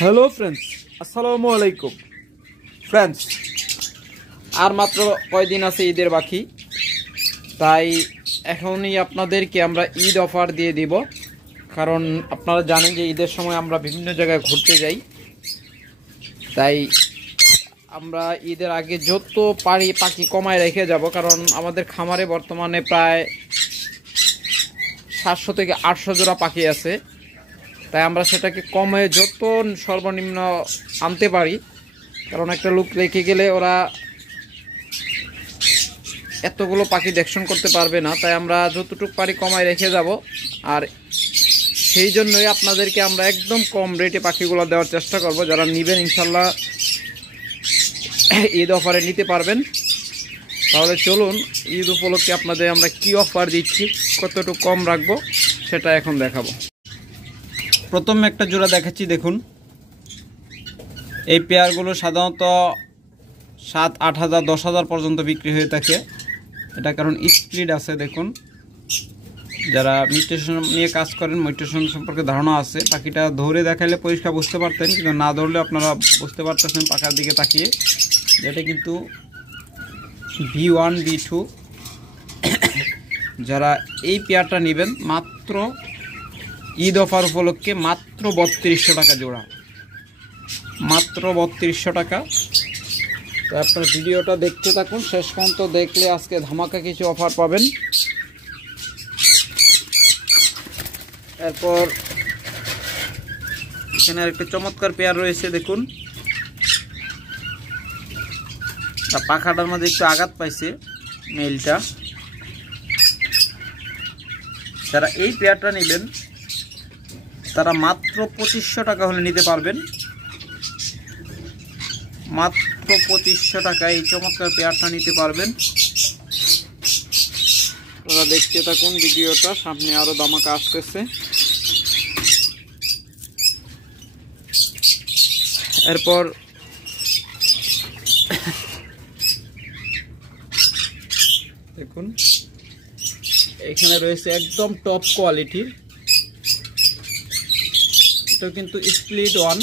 Hello friends, আসসালামু আলাইকুম। Friends, আর মাত্র কয়দিন আছে ঈদের বাকি, তাই এখনই আপনাদেরকে আমরা ঈদ অফার দিয়ে দিব। কারণ আপনারা জানেন যে ঈদের সময় আমরা বিভিন্ন জায়গায় ঘুরতে যাই, তাই আমরা ঈদের আগে যত পারি পাখি কমায় রেখে যাব। কারণ আমাদের খামারে বর্তমানে প্রায় 700 থেকে 800 জোড়া পাখি আছে, তাই আমরা সেটাকে কমে যত সর্বনিম্ন আনতে পারি। কারণ একটা লোক রেখে গেলে ওরা এতগুলো পাখি দেখশন করতে পারবে না, তাই আমরা যতটুকু পারি কমায় রেখে যাব। আর সেই জন্যই আপনাদেরকে আমরা একদম কম রেটে পাখিগুলো দেওয়ার চেষ্টা করব। যারা নেবেন ইনশাল্লাহ ঈদ অফারে নিতে পারবেন। তাহলে চলুন ঈদ উপলক্ষে আপনাদের আমরা কি অফার দিচ্ছি, কতটুকু কম রাখবো সেটা এখন দেখাবো। প্রথমে একটা জোড়া দেখাচ্ছি, দেখুন। এই পেয়ারগুলো সাধারণত 7-8 হাজার 10 হাজার পর্যন্ত বিক্রি হয়ে থাকে। এটা কারণ স্প্লিট আছে, দেখুন। যারা মিউটেশন নিয়ে কাজ করেন, মিউটেশন সম্পর্কে ধারণা আছে। পাখিটা ধরে দেখাইলে পরিষ্কার বুঝতে পারতেন, কিন্তু না ধরলে আপনারা বুঝতে পারতেছেন পাখার দিকে তাকিয়ে। এটা কিন্তু V1 V2। যারা এই পেয়ারটা নেবেন মাত্র ঈদ অফার উপলক্ষে মাত্র 3200 টাকা জোড়া, মাত্র 3200 টাকা। তো আপনার ভিডিওটা দেখতে থাকুন, শেষ পর্যন্ত দেখলে আজকে ধামাকা কিছু অফার পাবেন। এরপর এখানে একটা চমৎকার পেয়ার রয়েছে, দেখুন। পাখাটার মধ্যে একটু আঘাত পাইছে মেলটা। যারা এই পেয়ারটা নেবেন তারা মাত্র 2500 টাকা হলে নিতে পারবেন। মাত্র 2500 টাকা এই চমৎকার পেয়ারটা নিতে পারবেন। আপনারা দেখতে থাকুন ভিডিওটা, সামনে আরো ধামাকা আসতেছে। এরপর দেখুন এখানে রয়েছে একদম টপ কোয়ালিটির, এটা কিন্তু স্প্লিট ওয়ান,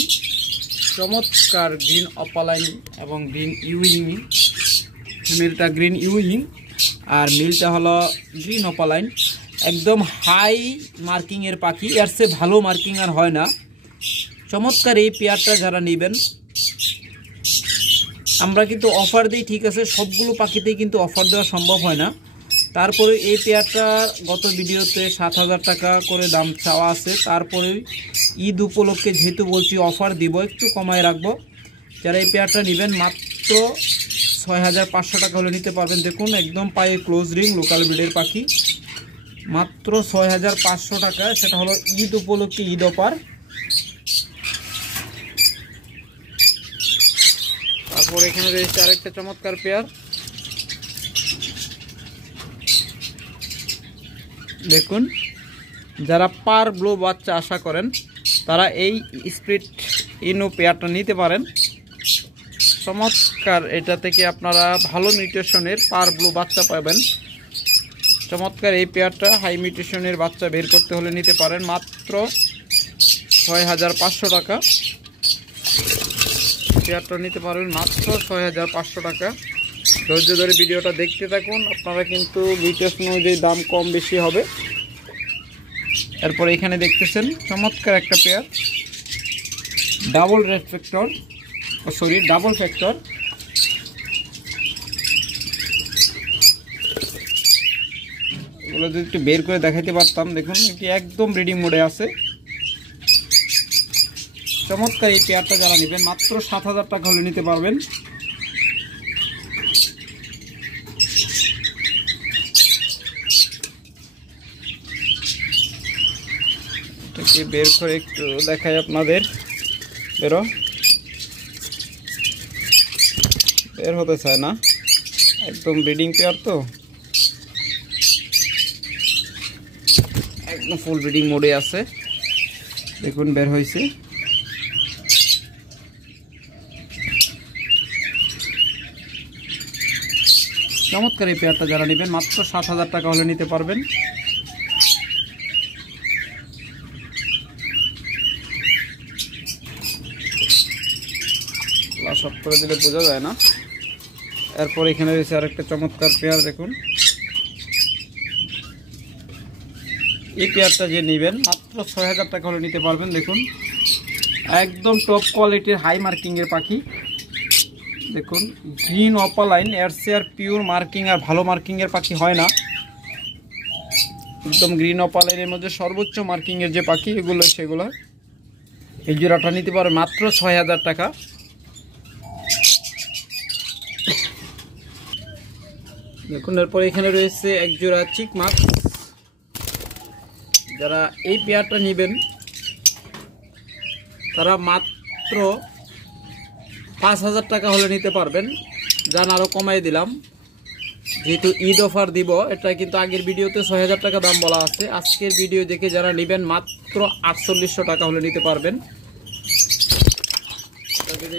চমৎকার গ্রিন অপালাইন এবং গ্রিন ইউইং। মিলটা গ্রিন ইউইং আর মিলটা হলো গ্রিন অপালাইন। একদম হাই মার্কিংয়ের পাখি, এর চেয়ে ভালো মার্কিং আর হয় না। চমৎকার এই পেয়ারটা যারা নেবেন, আমরা কিন্তু অফার দিই, ঠিক আছে। সবগুলো পাখিতেই কিন্তু অফার দেওয়া সম্ভব হয় না। তারপরে এই পেয়ারটা গত ভিডিওতে 7000 টাকা করে দাম চাওয়া আছে। তারপরে ঈদ উপলক্ষে যেহেতু বলছি অফার দিব, একটু কমায় রাখবো। যারা এই পেয়ারটা নেবেন মাত্র 6500 টাকা হলে নিতে পারবেন। দেখুন একদম পায়ে ক্লোজ রিং, লোকাল ব্রিডের পাখি, মাত্র 6500 টাকা। সেটা হলো ঈদ উপলক্ষে ঈদ অফার। তারপর এখানে রয়েছে আরেকটা চমৎকার পেয়ার, দেখুন। যারা পার ব্লু বাচ্চা আশা করেন তারা এই স্প্লিট ইনু পেয়ারটা নিতে পারেন। চমৎকার, এটা থেকে আপনারা ভালো মিউটেশনের পার ব্লু বাচ্চা পাবেন। চমৎকার এই পেয়ারটা হাই মিউটেশনের বাচ্চা বের করতে হলে নিতে পারেন মাত্র 6500 টাকা। পেয়ারটা নিতে পারবেন মাত্র 6500 টাকা। ধৈর্য ধরে ভিডিওটা দেখতে থাকুন, আপনারা কিন্তু মিউটেশন অনুযায়ী দাম কম বেশি হবে। এরপর এখানে দেখতেছেন চমৎকার একটা pair, double red factor, sorry double factor. এগুলো যদি একটু বের করে দেখাতে পারতাম, দেখুন এটি একদম ব্রিডিং মোডে আছে। চমৎকার এই পেয়ারটা যারা নেবেন মাত্র 7000 টাকা হলে নিতে পারবেন। এটাকে বের করে একটু দেখাই আপনাদের। বের হতে চায় না, একদম ব্রিডিং পেয়ার তো, একদম ফুল ব্রিডিং মোডে আছে। দেখুন বের হয়েছে। চমৎকার এই পেয়ারটা যারা নেবেন মাত্র 7000 টাকা হলে নিতে পারবেন। শর্ট করে দিলে বোঝা যায় না। এরপর এখানে রয়েছে আরেকটা চমৎকার পেয়ার দেখুন। এই পেয়ারটা যে নেবেন মাত্র ৬০০০ টাকা হলে নিতে পারবেন। দেখুন একদম টপ কোয়ালিটির হাই মার্কিংয়ের পাখি। দেখুন গ্রিন অপালাইন, এর চেয়ে পিওর মার্কিং আর ভালো মার্কিংয়ের পাখি হয় না। একদম গ্রিন অপালাইনের মধ্যে সর্বোচ্চ মার্কিংয়ের যে পাখি এগুলো সেগুলো। এই জোড়াটা নিতে পারবেন মাত্র ৬০০০ টাকা। দেখুন এরপর এখানে রয়েছে এক জোড়া চিকমাক। যারা এই পেয়ারটা নেবেন তারা মাত্র ৫০০০ টাকা হলে নিতে পারবেন। যান আরও কমাই দিলাম, যেহেতু ঈদ অফার দিব। এটা কিন্তু আগের ভিডিওতে ৬০০০ টাকা দাম বলা আছে। আজকের ভিডিও দেখে যারা নেবেন মাত্র ৪৮০০ টাকা হলে নিতে পারবেন।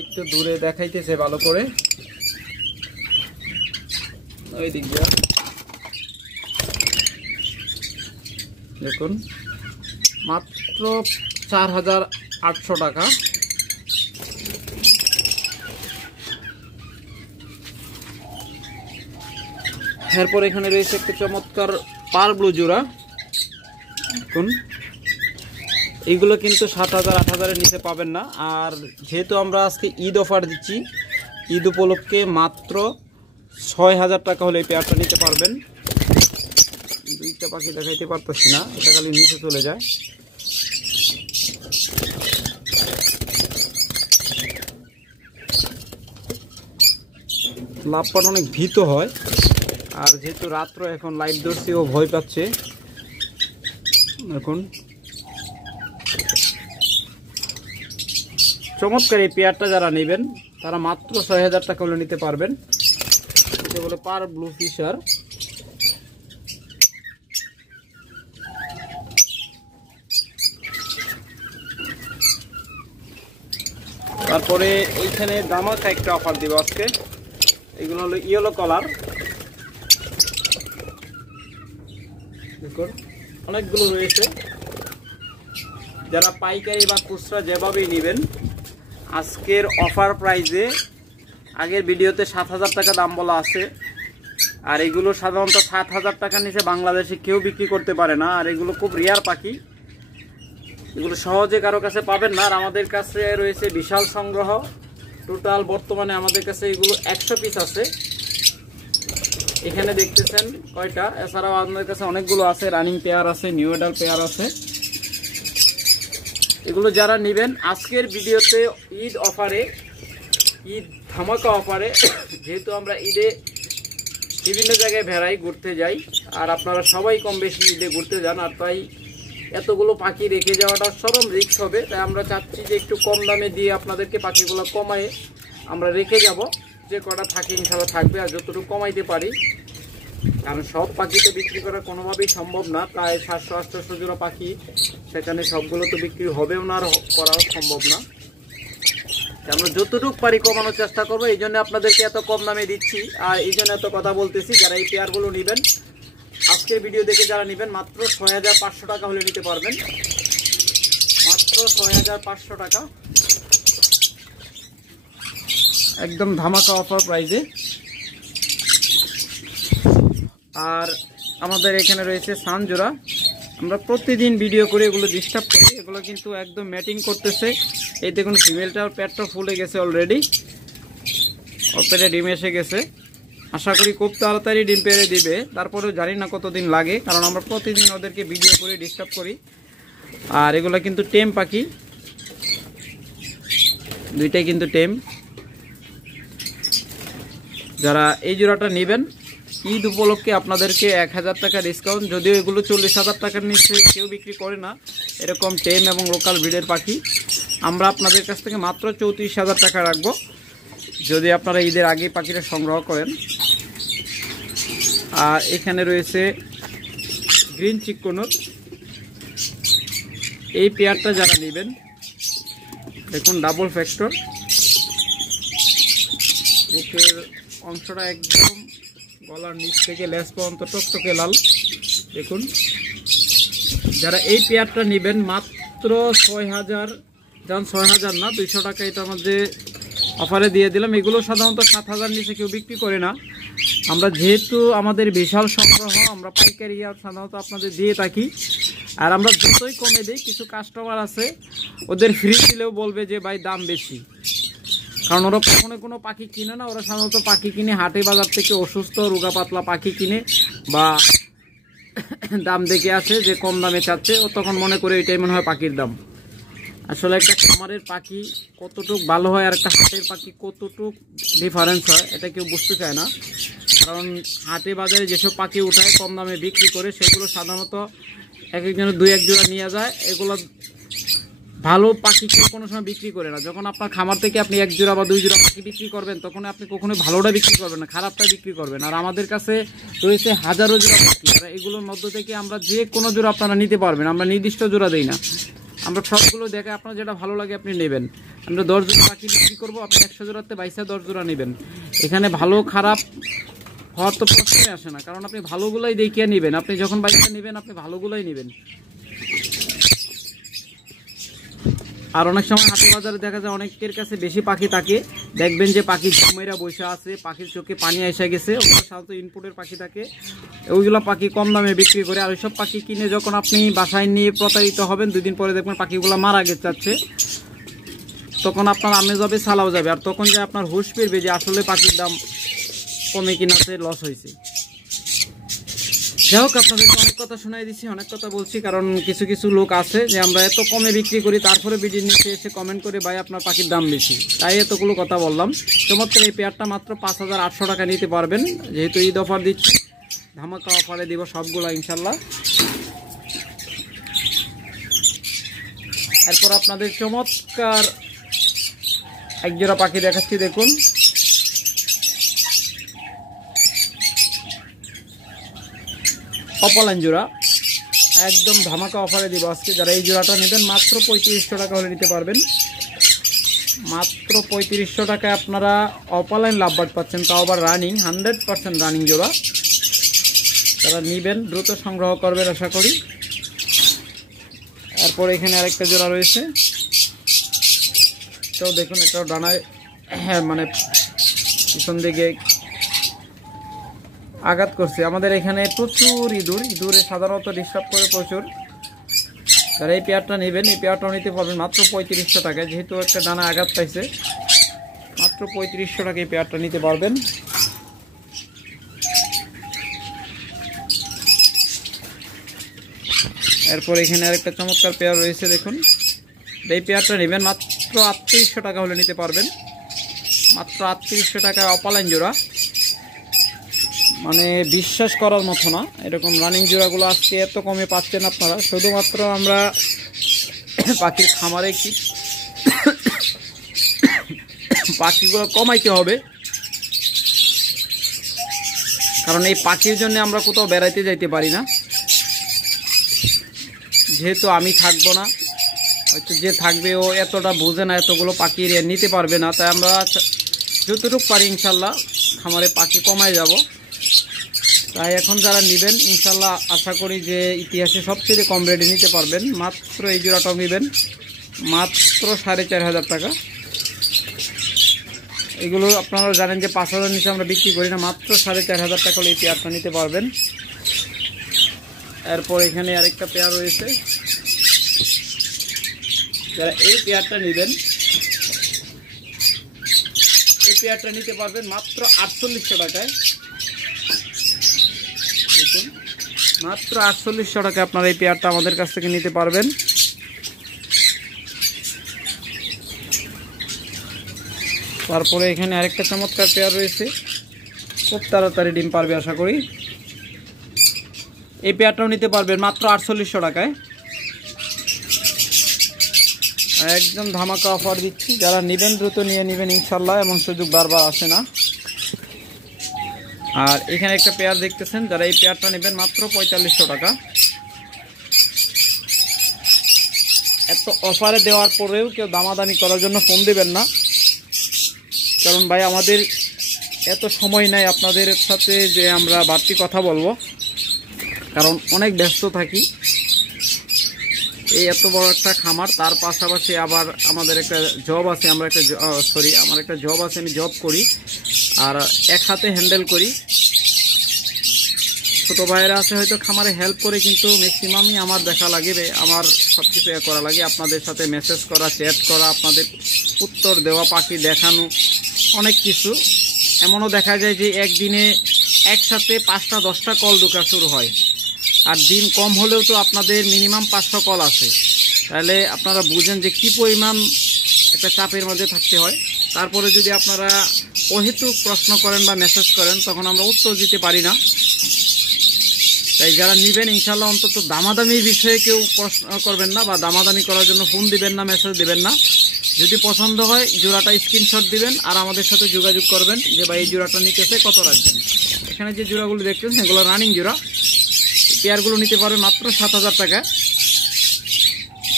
একটু দূরে দেখাইতেছে ভালো করে, ওই দিক দিয়ে দেখুন মাত্র ৪৮০০ টাকা। এরপর এখানে রয়েছে একটা চমৎকার পার ব্লু জোড়া। দেখুন এইগুলো কিন্তু ৭০০০ ৮০০০-এর নিচে পাবেন না। আর যেহেতু আমরা আজকে ঈদ অফার দিচ্ছি, ঈদ উপলক্ষে মাত্র ৬০০০ টাকা হলে এই পেয়ারটা নিতে পারবেন। দুইটা পাখি দেখাইতে পারতেছি না, এটা খালি নিচে চলে যায়। লাভপাট অনেক ভীত হয়, আর যেহেতু রাত্র এখন লাইট ধরছি ও ভয় পাচ্ছে। এখন চমৎকার এই পেয়ারটা যারা নেবেন তারা মাত্র ৬০০০ টাকা হলে নিতে পারবেন। এটা বলে পার ব্লু ফিশার। তারপরে এইখানে দামাকা একটা অফার দিব আজকে। এগুলো হলো ইয়েলো কালার। দেখুন অনেকগুলো রয়েছে। যারা পাইকারি বা খুচরা যেভাবেই নেবেন আজকের অফার প্রাইজে, আগের ভিডিওতে ৭০০০ টাকা দাম বলা আছে। আর এগুলো সাধারণত ৭০০০ টাকার নিচে বাংলাদেশে কেউ বিক্রি করতে পারে না। আর এগুলো খুব রেয়ার পাখি, এগুলো সহজে কারো কাছে পাবেন না। আর আমাদের কাছে রয়েছে বিশাল সংগ্রহ। টোটাল বর্তমানে আমাদের কাছে এগুলো ১০০ পিস আছে। এখানে দেখতেছেন কয়টা, এছাড়াও আমাদের কাছে অনেকগুলো আছে। রানিং পেয়ার আছে, নিউ এডাল পেয়ার আছে। এগুলো যারা নেবেন আজকের ভিডিওতে ঈদ অফারে, ঈদ ধামাকা অফারে, যেহেতু আমরা ঈদে বিভিন্ন জায়গায় ভেড়াই ঘুরতে যাই আর আপনারা সবাই কম বেশি ঈদে ঘুরতে যান, আর তাই এতগুলো পাখি রেখে যাওয়াটা চরম রিস্ক হবে। তাই আমরা চাচ্ছি যে একটু কম দামে দিয়ে আপনাদেরকে পাখিগুলো কমায়ে আমরা রেখে যাব। যে কটা থাকে ইনশাল্লাহ থাকবে, আর যতটুকু কমাইতে পারি, কারণ সব পাখি তো বিক্রি করা কোনোভাবেই সম্ভব না। প্রায় ৭০০-৮০০ জোড়া পাখি, সেখানে সবগুলো তো বিক্রি হবেও না, আর করাও সম্ভব না। আমরা যতটুকু পারি কমানোর চেষ্টা করবো। এই জন্য আপনাদেরকে এত কম দামে দিচ্ছি, আর এই জন্য এত কথা বলতেছি। যারা এই পেয়ারগুলো নেবেন আজকের ভিডিও দেখে যারা নেবেন মাত্র ৬৫০০ টাকা হলে নিতে পারবেন। মাত্র ৬৫০০ টাকা, একদম ধামাকা অফার প্রাইজে। আর আমাদের এখানে রয়েছে সান জোড়া। আমরা প্রতিদিন ভিডিও করে এগুলো ডিস্টার্ব করি। এগুলো কিন্তু একদম ম্যাটিং করতেছে। এই দেখুন ফিমেলটার পেটটা ফুলে গেছে অলরেডি, ওর পেটে ডিম এসে গেছে। আশা করি খুব তাড়াতাড়ি ডিম পেড়ে দিবে। তারপরেও জানি না কতদিন লাগে, কারণ আমরা প্রতিদিন ওদেরকে ভিডিও করে ডিস্টার্ব করি। আর এগুলো কিন্তু টেম পাখি, দুইটাই কিন্তু টেম। যারা এই জোড়াটা নেবেন ঈদ উপলক্ষে আপনাদেরকে ১০০০ টাকা ডিসকাউন্ট। যদিও এগুলো ৪০০০০ টাকার নিচে কেউ বিক্রি করে না এরকম টেম এবং লোকাল ব্রিডের পাখি। আমরা আপনাদের কাছ থেকে মাত্র ৩৪০০০ টাকা রাখবো যদি আপনারা ঈদের আগে পাখিটা সংগ্রহ করেন। আর এখানে রয়েছে গ্রিন চিকোনোর। এই পেয়ারটা যারা নেবেন দেখুন ডাবল ফ্যাক্টর, মুখের অংশটা একদম গলার নিচ থেকে লেজ পর্যন্ত টকটকে লাল। দেখুন যারা এই পেয়ারটা নেবেন মাত্র ৬০০০, যান ৬০০০ না ২০০ টাকা এটার মধ্যে অফারে দিয়ে দিলাম। এগুলো সাধারণত 7,000 নিচে কেউ বিক্রি করে না। আমরা যেহেতু আমাদের বিশাল সংগ্রহ, আমরা পাইকারি সাধারণত আপনাদের দিয়ে থাকি। আর আমরা যতই কমে দিই, কিছু কাস্টমার আছে ওদের ফ্রি দিলেও বলবে যে ভাই দাম বেশি, কারণ ওরা কখনো কোনো পাখি কিনে না। ওরা সাধারণত পাখি কিনে হাটে বাজার থেকে অসুস্থ রোগা পাতলা পাখি কিনে বা দাম দেখে আসে যে কম দামে চাচ্ছে, ও তখন মনে করে এটাই মনে হয় পাখির দাম। আসলে একটা খামারের পাখি কতটুক ভালো হয় আর একটা হাটের পাখি কতটুক ডিফারেন্স হয় এটা কেউ বুঝতে চায় না। কারণ হাটে বাজারে যেসব পাখি উঠায় কম দামে বিক্রি করে, সেগুলো সাধারণত এক একজনের 2-1 জোড়া নিয়ে যায়। এগুলো ভালো পাখি কেউ কোনো সময় বিক্রি করে না। যখন আপনার খামার থেকে আপনি 1 জোড়া বা 2 জোড়া পাখি বিক্রি করবেন, তখন আপনি কখনোই ভালোটা বিক্রি করবেন না, খারাপটা বিক্রি করবেন। আর আমাদের কাছে রয়েছে হাজারো জোড়া পাখি, আর এগুলোর মধ্য থেকে আমরা যে কোনো জোড়া আপনারা নিতে পারবেন। আমরা নির্দিষ্ট জোড়া দিই না, আমরা সবগুলো দেখে আপনার যেটা ভালো লাগে আপনি নেবেন। আমরা 10 জোড়া পাখি বিক্রি করবো, আপনি 100 জোড়াতে 10 জোড়া নেবেন। এখানে ভালো খারাপ হওয়ার তো প্রশ্নই আসে না, কারণ আপনি ভালোগুলোই দেখিয়ে নেবেন। আপনি যখন 22টা নেবেন আপনি ভালোগুলোই নেবেন। আর অনেক সময় হাটে বাজারে দেখা যায় অনেকের কাছে বেশি পাখি থাকে, দেখবেন যে পাখি ঝুমেরা বসে আছে, পাখির চোখে পানি এসে গেছে, ওগুলো সাধারণত ইনপুটের পাখি থাকে। ওইগুলো পাখি কম দামে বিক্রি করে। আর ওইসব পাখি কিনে যখন আপনি বাসায় নিয়ে প্রতারিত হবেন, 2 দিন পরে দেখবেন পাখিগুলো মারা যাচ্ছে, তখন আপনার আমেজ হবে, সালাও যাবে। আর তখন যে আপনার হুঁশ ফিরবে যে আসলে পাখির দাম কমে কিনাতে লস হয়েছে। যাই হোক, আপনাদেরকে অনেক কথা শোনাই দিচ্ছি, অনেক কথা বলছি, কারণ কিছু কিছু লোক আছে যে আমরা এত কমে বিক্রি করি, তারপরে ভিডিওর নিচে এসে কমেন্ট করে ভাই আপনার পাখির দাম বেশি, তাই এতগুলো কথা বললাম। চমৎকার এই পেয়ারটা মাত্র 5,800 টাকা নিতে পারবেন। যেহেতু ঈদ অফার দিচ্ছি, ধামাকা অফারে দিব সবগুলো ইনশাল্লাহ। এরপর আপনাদের চমৎকার এক জোড়া পাখি দেখাচ্ছি, দেখুন। অপালাইন জোড়া একদম ধামাকা অফারে দিব আজকে। যারা এই জোড়াটা নেবেন মাত্র 3500 টাকা হলে নিতে পারবেন। মাত্র 3500 টাকায় আপনারা অপালাইন লাভবার্ড পাচ্ছেন, তাও আবার রানিং, 100% রানিং জোড়া। যারা নেবেন দ্রুত সংগ্রহ করবেন আশা করি। এরপর এখানে আরেকটা জোড়া রয়েছে, তো দেখুন এটাও ডানায় মানে পিছন দিকে আঘাত করছে। আমাদের এখানে প্রচুর ইঁদুরে সাধারণত ডিস্টার্ব করে প্রচুর। যারা এই পেয়ারটা নেবেন, এই পেয়ারটাও নিতে পারবেন মাত্র 3500 টাকায়। যেহেতু একটা ডানা আঘাত পাইছে, মাত্র 3500 টাকায় এই পেয়ারটা নিতে পারবেন। এরপর এখানে আরেকটা চমৎকার পেয়ার রয়েছে, দেখুন। এই পেয়ারটা নেবেন মাত্র 3800 টাকা হলে নিতে পারবেন। মাত্র 3800 টাকায় অপালাইন জোড়া, মানে বিশ্বাস করার মতো না। এরকম রানিং জোড়াগুলো আজকে এত কমে পাচ্ছেন আপনারা। শুধুমাত্র আমরা পাখির খামারে কি পাখিগুলো কমাইতে হবে, কারণ এই পাখির জন্য আমরা কোথাও বেড়াইতে যাইতে পারি না। যেহেতু আমি থাকবো না, হয়তো যে থাকবে ও এতটা বোঝে না, এতগুলো পাখি নিতে পারবে না, তাই আমরা যতটুকু পারি ইনশাল্লাহ খামারে পাখি কমাই যাব। তাই এখন যারা নেবেন ইনশাল্লাহ আশা করি যে ইতিহাসে সবচেয়ে কম রেটে নিতে পারবেন। মাত্র এই জোড়াটাও নেবেন মাত্র 4500 টাকা। এগুলো আপনারা জানেন যে 5000 নিচে আমরা বিক্রি করি না, মাত্র 4500 টাকা হলে এই পেয়ারটা নিতে পারবেন। এরপর এখানে আরেকটা পেয়ার রয়েছে, যারা এই পেয়ারটা নেবেন এই পেয়ারটা নিতে পারবেন মাত্র 4800 টাকায়। দেখুন মাত্র 4800 টাকায় আপনারা এই পেয়ারটা আমাদের কাছ থেকে নিতে পারবেন। তারপরে এখানে আরেকটা চমৎকার পেয়ার রয়েছে, খুব তাড়াতাড়ি ডিম পারবে আশা করি। এই পেয়ারটাও নিতে পারবেন মাত্র 4800 টাকায়। একদম ধামাকা অফার দিচ্ছি, যারা নেবেন দ্রুত নিয়ে নেবেন ইনশাল্লাহ, এমন সুযোগ বারবার আসে না। আর এখানে একটা পেয়ার দেখতেছেন, যারা এই পেয়ারটা নেবেন মাত্র 4500 টাকা। এত অফারে দেওয়ার পরেও কেউ দামাদামি করার জন্য ফোন দেবেন না, কারণ ভাই আমাদের এত সময় নাই আপনাদের সাথে যে আমরা বাড়তি কথা বলবো, কারণ অনেক ব্যস্ত থাকি। এই এত বড় একটা খামার, তার পাশাপাশি আবার আমাদের একটা জব আছে, আমার একটা জব আছে, আমি জব করি আর এক হাতে হ্যান্ডেল করি। ছোট ভাইয়েরা আছে হয়তো খামারে হেল্প করে, কিন্তু ম্যাক্সিমামই আমার দেখা লাগে, আমার সব কিছু করা লাগে। আপনাদের সাথে মেসেজ করা, চ্যাট করা, আপনাদের উত্তর দেওয়া, পাখি দেখানো, অনেক কিছু। এমনও দেখা যায় যে একদিনে একসাথে 5টা 10টা কল ঢোকা শুরু হয়, আর দিন কম হলেও তো আপনাদের মিনিমাম 500 কল আসে। তাহলে আপনারা বুঝেন যে কি পরিমাণ একটা চাপের মধ্যে থাকতে হয়। তারপরে যদি আপনারা অহেতুক প্রশ্ন করেন বা মেসেজ করেন, তখন আমরা উত্তর দিতে পারি না। তাই যারা নেবেন ইনশাল্লাহ অন্তত দামাদামির বিষয়ে কেউ প্রশ্ন করবেন না, বা দামাদামি করার জন্য ফোন দিবেন না, মেসেজ দিবেন না। যদি পছন্দ হয় জোড়াটা স্ক্রিনশট দিবেন আর আমাদের সাথে যোগাযোগ করবেন যে ভাই এই জোড়াটা নিতেছে, কত রাখবেন। এখানে যে জোড়াগুলো দেখছেন সেগুলো রানিং জোড়া। পেয়ারগুলো নিতে পারবেন মাত্র 7,000 টাকা,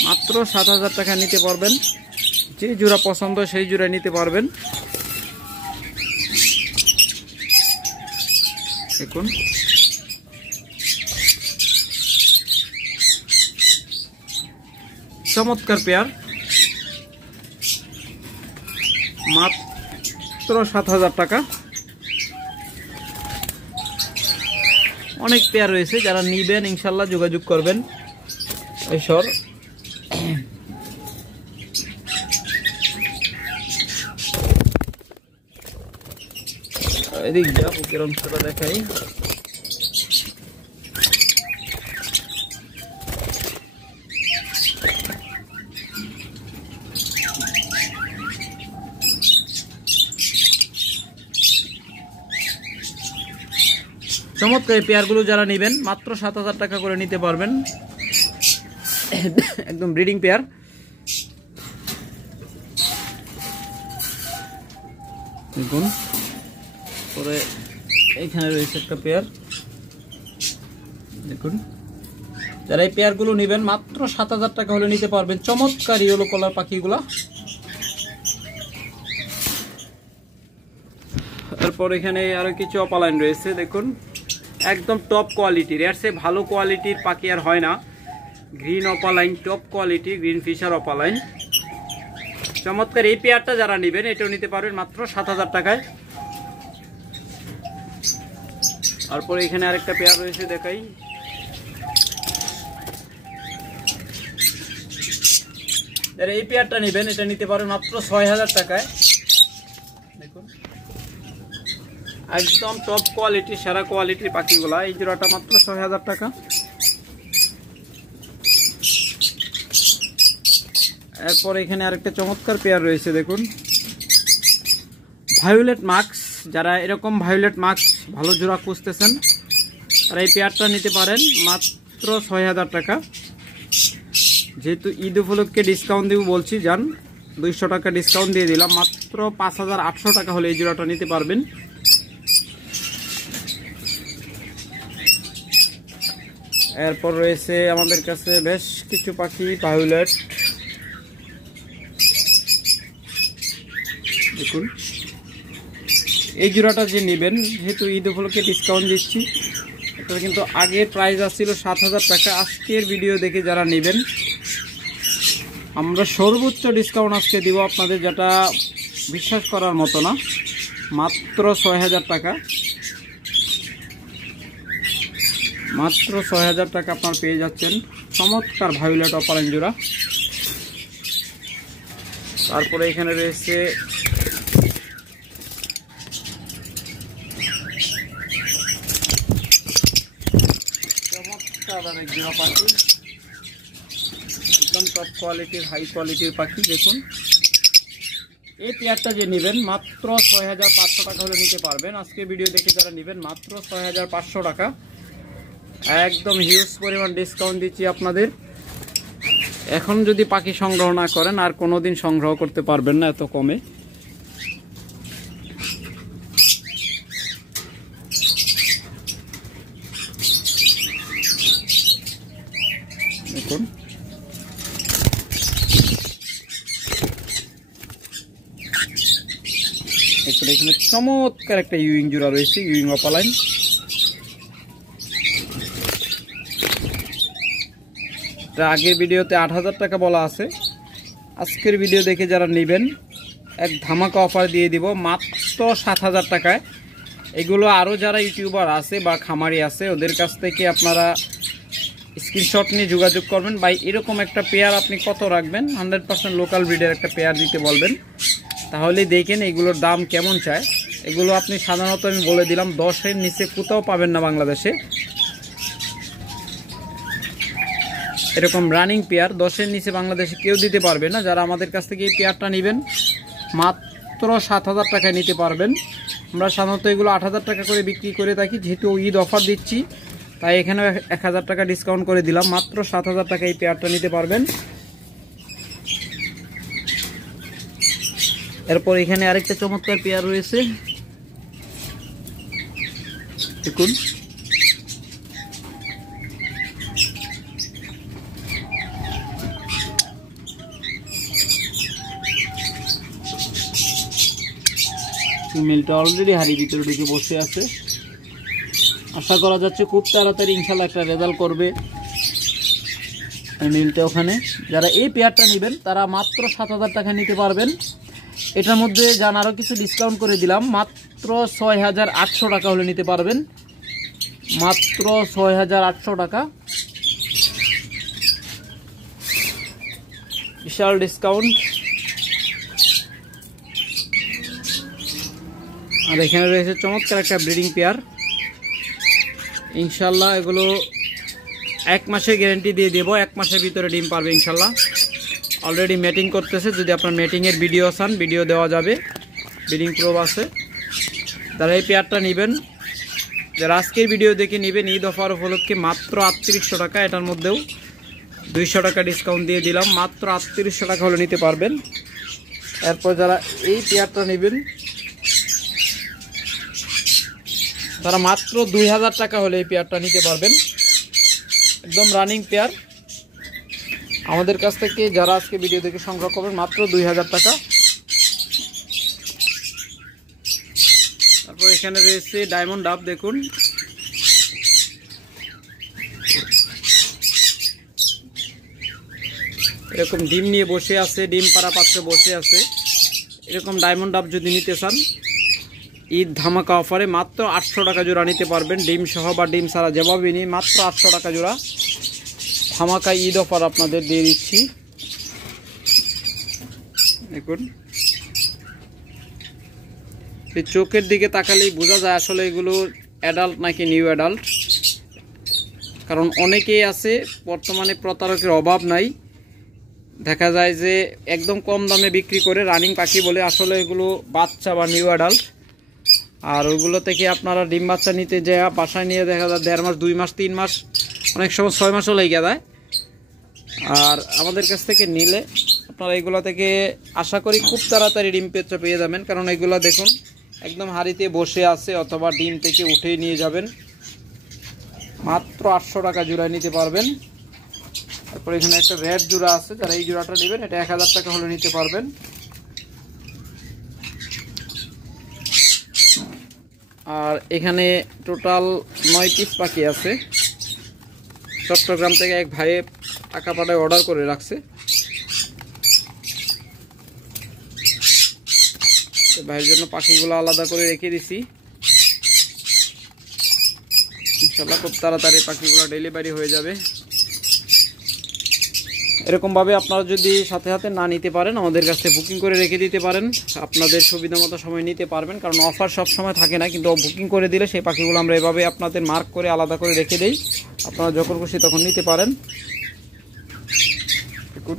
মাত্র 7,000 টাকা নিতে পারবেন। যে জোড়া পছন্দ সেই জোড়া নিতে পারবেন। দেখুন চমৎকার পেয়ার, মাত্র 7,000 টাকা। অনেক পেয়ার রয়েছে, যারা নিবেন ইনশাল্লাহ যোগাযোগ করবেন। ঈশ্বর এদিক যা বুকের অংশটা দেখাই। চমৎকার পেয়ারগুলো যারা নেবেন মাত্র 7,000 টাকা করে নিতে পারবেন। একদম ব্রিডিং পেয়ার। দেখুন পরে এইখানে রয়েছে একটা পেয়ার। দেখুন যারা এই পেয়ারগুলো নেবেন মাত্র 7,000 টাকা হলে নিতে পারবেন। চমৎকার ইয়েলো কালার পাখিগুলা। তারপর এখানে আরো কিছু অপালাইন রয়েছে। দেখুন একদম টপ কোয়ালিটির, এর চেয়ে ভালো কোয়ালিটির পাখি আর হয় না। Green opaline, top quality green Fischer opaline. চমৎকার এই পেয়ারটা যারা নেবেন এটাও নিতে পারবেন মাত্র 7,000 টাকায়। তারপরে এখানে আরেকটা পেয়ার রয়েছে দেখাই। যারা এই পেয়ারটা নেবেন এটা নিতে পারবেন মাত্র 6,000 টাকায়। দেখুন একদম টপ কোয়ালিটি, সেরা কোয়ালিটির পাখিগুলা। এই জোড়াটা মাত্র 6,000 টাকা। এরপর এখানে আরেকটা চমৎকার পেয়ার রয়েছে। দেখুন ভায়োলেট মাস্ক, যারা এরকম ভায়োলেট মাস্ক ভালো জোড়া খুঁজতেছেন তারা এই পেয়ারটা নিতে পারেন মাত্র 6,000 টাকা। যেহেতু ঈদ উপলক্ষে ডিসকাউন্ট দিব বলছি, যান 200 টাকা ডিসকাউন্ট দিয়ে দিলাম, মাত্র 5,800 টাকা হলে এই জোড়াটা নিতে পারবেন। এরপর রয়েছে আমাদের কাছে বেশ কিছু পাখি ভায়োলেট। দেখুন এই জোড়াটা যে নেবেন, যেহেতু ঈদ উপলক্ষে ডিসকাউন্ট দিচ্ছি, এটা কিন্তু আগে প্রাইস আসছিল 7,000 টাকা। আজকের ভিডিও দেখে যারা নেবেন আমরা সর্বোচ্চ ডিসকাউন্ট আজকে দিব আপনাদের, যেটা বিশ্বাস করার মতো না। মাত্র 6,000 টাকা, মাত্র 6,000 টাকা আপনার পেয়ে যাচ্ছেন চমৎকার ভায়োলেট অপালাইন জোড়া। তারপরে এখানে রয়েছে চমৎকার আরেক জোড়া পাখি, একদম টপ কোয়ালিটির, হাই কোয়ালিটির পাখি। দেখুন এই পেয়ারটা যে নেবেন মাত্র 6,500 টাকা হলে নিতে পারবেন। আজকে ভিডিও দেখে যারা নেবেন মাত্র 6,500 টাকা, একদম হিউজ পরিমাণ ডিসকাউন্ট দিচ্ছি আপনাদের। এখন যদি পাখি সংগ্রহ না করেন আর কোনোদিন সংগ্রহ করতে পারবেন না এত কমে। দেখুন এখানে চমৎকার একটা ইউইং জোড়া রয়েছে, ইউইং অপালাইন। আগের ভিডিওতে ৮,০০০ টাকা বলা আছে। আজকের ভিডিও দেখে যারা নেবেন এক ধামাকা অফার দিয়ে দিব মাত্র ৭,০০০ টাকায়। এগুলো আরও যারা ইউটিউবার আছে বা খামারি আছে ওদের কাছ থেকে আপনারা স্ক্রিনশট নিয়ে যোগাযোগ করবেন। ভাই এরকম একটা পেয়ার আপনি কত রাখবেন, 100% লোকাল ব্রিডের একটা পেয়ার দিতে বলবেন, তাহলে দেখেন এগুলোর দাম কেমন চায়। এগুলো আপনি সাধারণত আমি বলে দিলাম 10-এর নিচে কোথাও পাবেন না বাংলাদেশে। এরকম রানিং পেয়ার 10-এর নিচে বাংলাদেশে কেউ দিতে পারবে না। যারা আমাদের কাছ থেকে এই পেয়ারটা নেবেন মাত্র ৭,০০০ টাকায় নিতে পারবেন। আমরা সাধারণত এগুলো ৮,০০০ টাকা করে বিক্রি করে থাকি, যেহেতু ঈদ অফার দিচ্ছি তাই এখানেও ১,০০০ টাকা ডিসকাউন্ট করে দিলাম। মাত্র ৭,০০০ টাকা এই পেয়ারটা নিতে পারবেন। এরপর এখানে আরেকটা চমৎকার পেয়ার রয়েছে, দেখুন ফিমেলটা অলরেডি হাড়ির ভিতরে ঢুকে বসে আছে। আশা করা যাচ্ছে খুব তাড়াতাড়ি ইনশাল্লাহ একটা রেজাল্ট করবে মিলটা ওখানে। যারা এই পেয়ারটা নেবেন তারা মাত্র ৭,০০০ টাকা নিতে পারবেন। এটার মধ্যে যান আরও কিছু ডিসকাউন্ট করে দিলাম, মাত্র ৬,৮০০ টাকা হলে নিতে পারবেন। মাত্র ৬,৮০০ টাকা, বিশাল ডিসকাউন্ট। আর এখানে রয়েছে চমৎকার একটা ব্রিডিং পেয়ার। ইনশাল্লাহ এগুলো 1 মাসের গ্যারেন্টি দিয়ে দেবো, 1 মাসের ভিতরে ডিম পারবে ইনশাল্লাহ। অলরেডি ম্যাটিং করতেছে, যদি আপনার ম্যাটিংয়ের ভিডিও চান ভিডিও দেওয়া যাবে, ব্রিডিং প্রুফ আছে। তারা এই পেয়ারটা নেবেন, যারা আজকের ভিডিও দেখে নেবেন ঈদ অফার উপলক্ষে মাত্র ৩৮০০ টাকা। এটার মধ্যেও 200 টাকা ডিসকাউন্ট দিয়ে দিলাম, মাত্র ৩৮০০ টাকা হলে নিতে পারবেন। এরপর যারা এই পেয়ারটা নেবেন তারা মাত্র ২,০০০ টাকা হলে এই পেয়ারটা নিতে পারবেন। একদম রানিং পেয়ার আমাদের কাছ থেকে যারা আজকে ভিডিও দেখে সংগ্রহ করবেন মাত্র ২,০০০ টাকা। তারপর এখানে রয়েছে ডায়মন্ড ডাব, দেখুন এরকম ডিম নিয়ে বসে আছে, ডিম পাড়া পাত্রে বসে আছে। এরকম ডায়মন্ড ডাব যদি নিতে চান ঈদ ধামাকা অফারে মাত্র ৮০০ টাকা জোড়া নিতে পারবেন। ডিম সহ বা ডিম ছাড়া যেভাবে নিই মাত্র ৮০০ টাকা জোড়া ধামাকা ঈদ অফার আপনাদের দিয়ে দিচ্ছি। দেখুন এই চোখের দিকে তাকালেই বোঝা যায় আসলে এগুলো অ্যাডাল্ট নাকি নিউ অ্যাডাল্ট, কারণ অনেকেই আছে বর্তমানে প্রতারকের অভাব নাই। দেখা যায় যে একদম কম দামে বিক্রি করে রানিং পাখি বলে, আসলে এগুলো বাচ্চা বা নিউ অ্যাডাল্ট। আর ওইগুলো থেকে আপনারা ডিম বাচ্চা নিতে যায় বাসায় নিয়ে দেখা যায় ১.৫ মাস ২ মাস ৩ মাস অনেক সময় ৬ মাসও লেগে যায়। আর আমাদের কাছ থেকে নিলে আপনারা এগুলো থেকে আশা করি খুব তাড়াতাড়ি ডিম পেচ্চা পেয়ে যাবেন, কারণ এগুলো দেখুন একদম হাঁড়িতে বসে আছে অথবা ডিম থেকে উঠেই নিয়ে যাবেন। মাত্র ৮০০ টাকা জোড়া নিতে পারবেন। তারপর এখানে একটা রেড জোড়া আছে, যারা এই জোড়াটা নেবেন এটা ১,০০০ টাকা হলে নিতে পারবেন। আর এখানে টোটাল ৯ পিস পাখি আছে। চট্টগ্রাম থেকে এক ভাইয়ে টাকা পাঠায় অর্ডার করে রাখছে, ভাইয়ের জন্য পাখিগুলো আলাদা করে রেখে দিছি। ইনশাল্লাহ খুব তাড়াতাড়ি পাখিগুলো ডেলিভারি হয়ে যাবে। এরকমভাবে আপনারা যদি সাথে সাথে না নিতে পারেন আমাদের কাছে বুকিং করে রেখে দিতে পারেন, আপনাদের সুবিধা মতো সময় নিতে পারবেন, কারণ অফার সব সময় থাকে না, কিন্তু বুকিং করে দিলে সেই পাখিগুলো আমরা এভাবে আপনাদের মার্ক করে আলাদা করে রেখে দেই, আপনারা যখন খুশি তখন নিতে পারেন। দেখুন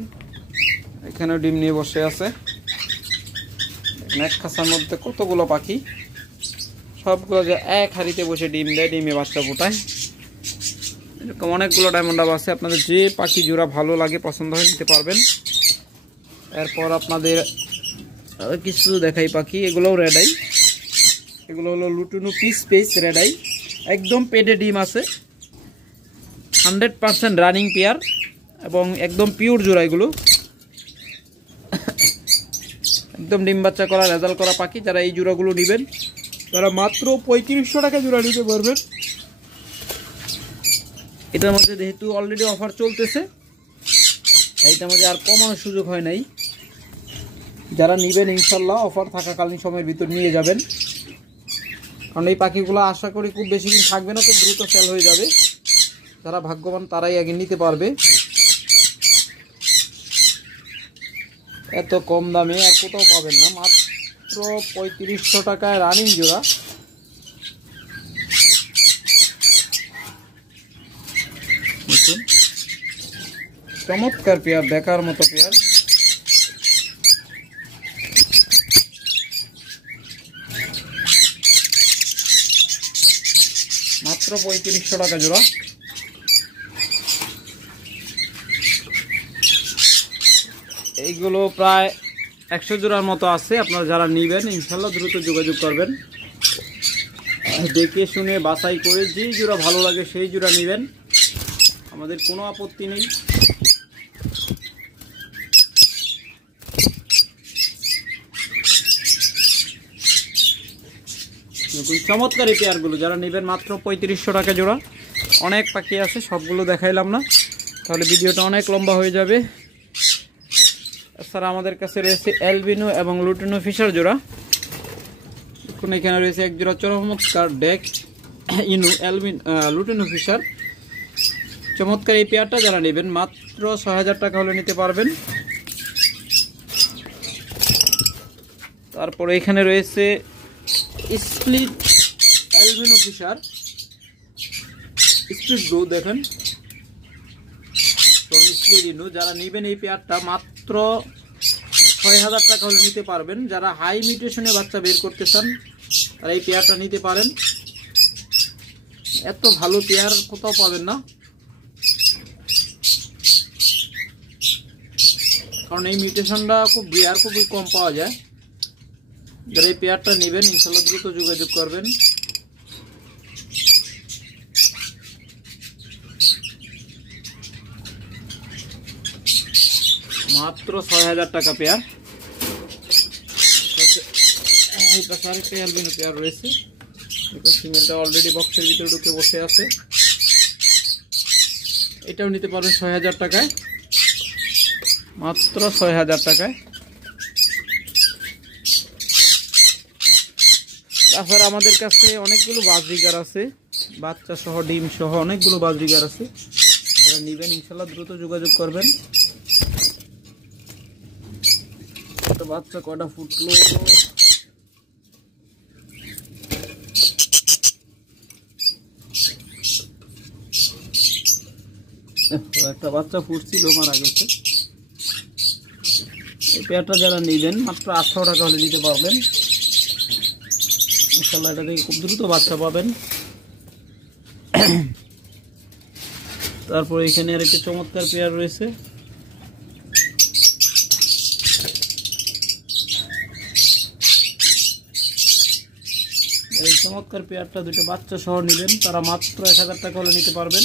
এখানেও ডিম নিয়ে বসে আছে, এক খাঁচার মধ্যে কতগুলো পাখি, সবগুলো যে এক হাঁড়িতে বসে ডিম দেয়, ডিমে বাচ্চা ফোটায়। এরকম অনেকগুলো ডায়মন্ড ডাব আছে, আপনাদের যে পাখি জোড়া ভালো লাগে পছন্দ হয় নিতে পারবেন। এরপর আপনাদের কিছু দেখাই পাখি, এগুলোও রেডাই, এগুলো হলো লুটুনু পিস পেস রেডাই, একদম পেটে ডিম আছে, 100% রানিং পেয়ার এবং একদম পিওর জোড়া। এগুলো একদম ডিম বাচ্চা করা রেজাল্ট করা পাখি। যারা এই জোড়াগুলো নেবেন তারা মাত্র ৩৫০০ টাকা জোড়া নিতে পারবেন। এটার মধ্যে যেহেতু অলরেডি অফার চলতেছে এইটার মধ্যে আর কমানোর সুযোগ হয় নাই। যারা নেবেন ইনশাল্লাহ অফার থাকাকালীন সময়ের ভিতর নিয়ে যাবেন, কারণ এই পাখিগুলো আশা করি খুব বেশি দিন থাকবে না, খুব দ্রুত সেল হয়ে যাবে। যারা ভাগ্যবান তারাই আগে নিতে পারবে। এত কম দামে আর কোথাও পাবেন না, মাত্র 3500 টাকায় রানিং জোড়া। চমৎকার পেয়ার, দেখার মতো পেয়ার। মাত্র 3500 টাকা জোড়া। এইগুলো প্রায় 100 জোড়ার মতো আছে। আপনারা যারা নেবেন ইনশাল্লাহ দ্রুত যোগাযোগ করবেন, দেখে শুনে বাছাই করে যেই জোড়া ভালো লাগে সেই জোড়া নেবেন, আমাদের কোনো আপত্তি নেই। চমৎকার এই পেয়ারগুলো যারা নেবেন মাত্র 3500 টাকা জোড়া। অনেক পাখি আছে, সবগুলো দেখাইলাম না, তাহলে ভিডিওটা অনেক লম্বা হয়ে যাবে। এছাড়া আমাদের কাছে রয়েছে অ্যালবিনো এবং লুটিনো ফিশার জোড়া। এখন এখানে রয়েছে এক জোড়া চমৎকার ডেক ইনু লুটিনো ফিশার। চমৎকার এই পেয়ারটা যারা নেবেন মাত্র 6000 টাকা হলে নিতে পারবেন। তারপরে এখানে রয়েছে split albino fisher, split blue দেখেন, স্প্লিট ইনু। যারা নেবেন এই পেয়ারটা মাত্র 6000 টাকা হলে নিতে পারবেন। যারা হাই মিউটেশনে বাচ্চা বের করতে চান তারা এই পেয়ারটা নিতে পারেন। এত ভালো পেয়ার কোথাও পাবেন না, কারণ এই মিউটেশনটা খুব রেয়ার, খুবই কম পাওয়া যায়। যারা এই পেয়ারটা নেবেন ইনশাল্লাহ দ্রুত যোগাযোগ করবেন। মাত্র 6000 টাকা পেয়ার। পেয়ার রয়েছে, সিমেন্টটা অলরেডি বক্সের ভিতরে ঢুকে বসে আছে। এটাও নিতে পারবেন 6000 টাকায়, মাত্র 6000 টাকায়। তাছাড়া আমাদের কাছে অনেকগুলো বাজরিগার আছে, বাচ্চা সহ ডিম সহ অনেকগুলো বাজরিগার আছে। যারা নেবেন ইনশাল্লাহ দ্রুত যোগাযোগ করবেন। বাচ্চা কটা ফুটলো, একটা বাচ্চা ফুটছিল মারা গেছে। এই পেয়ারটা যারা নেবেন মাত্র 800 টাকা হলে নিতে পারবেন ইনশাল্লাহ। এটা থেকে খুব দ্রুত বাচ্চা পাবেন। তারপর এখানে আর একটা চমৎকার পেয়ার রয়েছে, এই চমৎকার পেয়ারটা দুটো বাচ্চা সহ নেবেন তারা মাত্র 1000 টাকা হলে নিতে পারবেন।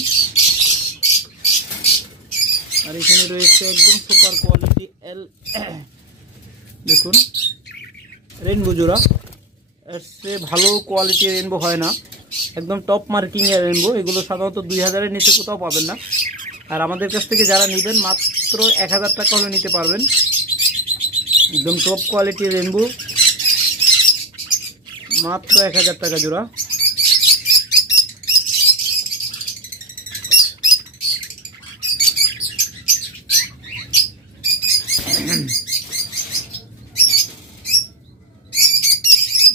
আর এখানে রয়েছে একদম সুপার কোয়ালিটি দেখুন রেইনবো জোড়া। এর চেয়ে ভালো কোয়ালিটির রেইনবো হয় না, একদম টপ মার্কিং এর রেইনবো। এগুলো সাধারণত 2000-এর নিচে কোথাও পাবেন না। আর আমাদের কাছ থেকে যারা নেবেন মাত্র 1000 টাকা হলে নিতে পারবেন। একদম টপ কোয়ালিটির রেইনবো, মাত্র 1000 টাকা জোড়া।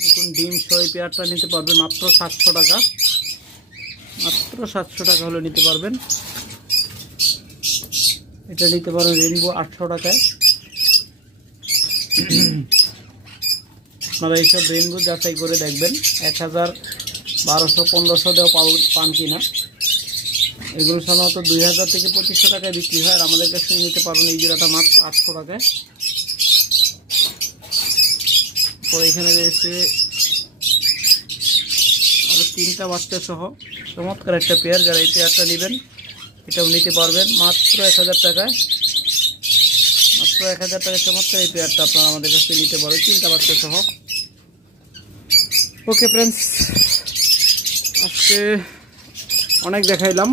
দেখুন ডিম সহ পেয়ারটা নিতে পারবেন মাত্র 700 টাকা, মাত্র 700 টাকা হলে নিতে পারবেন। এটা নিতে পারেন রেইনবো 800 টাকায়। আপনারা এইসব রেইনবো যাচাই করে দেখবেন 1000, 1200, 1500 দেওয়া পান কিনা। এগুলো সাধারণত 2000 থেকে 2500 টাকায় বিক্রি হয়। আর আমাদের কাছ থেকে নিতে পারবেন এই জোড়াটা মাত্র 800 টাকায়। পরে এখানে রয়েছে আরো 3টা বাচ্চা সহ চমৎকার একটা পেয়ার। যারা এই পেয়ারটা নেবেন এটাও নিতে পারবেন মাত্র 1000 টাকায়, মাত্র 1000 টাকায় চমৎকার এই পেয়ারটা আপনারা আমাদের কাছ থেকে নিতে পারবেন 3টা বাচ্চা সহ। ওকে ফ্রেন্ডস, আজকে অনেক দেখাইলাম,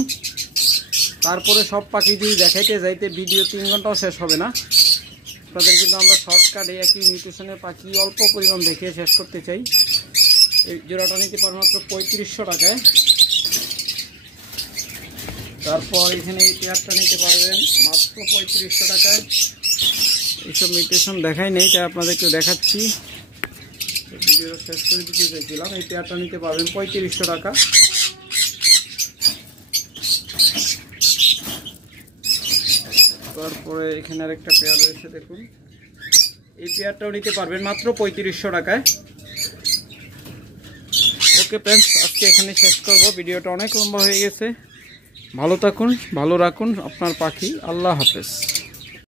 তারপরে সব পাখি যদি দেখাইতে যাইতে ভিডিও 3 ঘন্টাও শেষ হবে না। আপনাদের কিন্তু আমরা শর্টকাটে একই মিউটেশনের পাখি অল্প পরিমাণ দেখে শেষ করতে চাই। এই জোড়াটা নিতে পারেন মাত্র 3500 টাকায়। তারপর এখানে এই পেয়ারটা নিতে পারবেন মাত্র 3500 টাকায়। এইসব মিউটেশন দেখাই নেই, তাই আপনাদেরকে দেখাচ্ছি, ভিডিও শেষ করে দিতে চাইছিলাম। এই পেয়ারটা নিতে পারবেন 3500 টাকা। তারপরে এখানে আরেকটা পেয়ার রয়েছে দেখুন, এই পেয়ারটাও নিতে পারবেন মাত্র 3500 টাকায়। ওকে ফ্রেন্ডস, আজকে এখানে শেষ করব, ভিডিওটা অনেক লম্বা হয়ে গেছে। ভালো থাকুন, ভালো রাখুন আপনার পাখি। আল্লাহ হাফেজ।